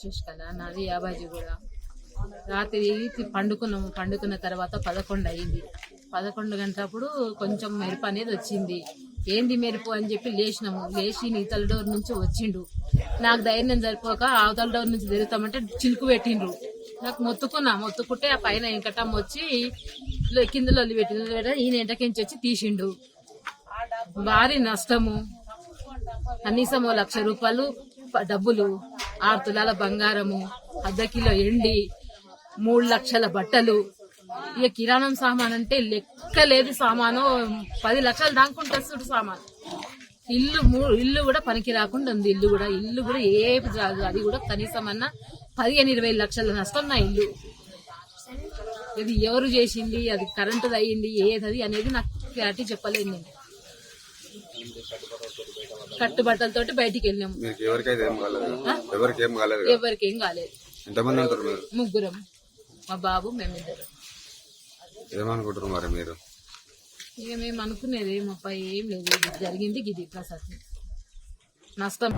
శశికళ, నాది యాబాజీ కూడా. రాత్రి పండుకున్న తర్వాత 11 అయింది. 11 గంటలప్పుడు కొంచెం మెరుపు అనేది వచ్చింది. ఏంది మెరుపు అని చెప్పి లేచి నీతల డోర్ నుంచి వచ్చిండు. నాకు ధైర్యం సరిపోక అవతల డోర్ నుంచి తిరుగుతామంటే చిలుకు పెట్టిండ్రు. నాకు మొత్తుకుంటే ఆ పైన వెంకటమ్మ వచ్చి కింద లొల్లి పెట్టిండు. ఈయన ఎంటకించి వచ్చి తీసిండు. భారీ నష్టము. కనీసం 1 లక్ష రూపాయలు డబ్బులు, 6 తులాల బంగారము, 1/2 కిలో ఎండి, 3 లక్షల బట్టలు. ఇక కిరాణం సామాన్ అంటే లెక్క లేదు. సామాను 10 లక్షలు దాకుంటుంది సామాన్. ఇల్లు కూడా పనికి రాకుండా ఉంది. ఇల్లు కూడా ఏపీ రాదు. అది కూడా కనీసం అన్న 15-20 లక్షల నష్టం నా ఇల్లు. ఇది ఎవరు చేసింది, అది కరెంటుది అయ్యింది, ఏదది అనేది నాకు క్లారిటీ చెప్పలేదు. నేను కట్టుబట్టలతోటి బయటికి వెళ్ళాము. ఎవరికేం కాలేదు. ముగ్గురం, మా బాబు, మేమిద్దరు. ఏమనుకుంటారు మరి మీరు? ఇక మేము అనుకునేది మా పై ఏం లేదు. జరిగింది గిది ప్రసాద్ నష్టం.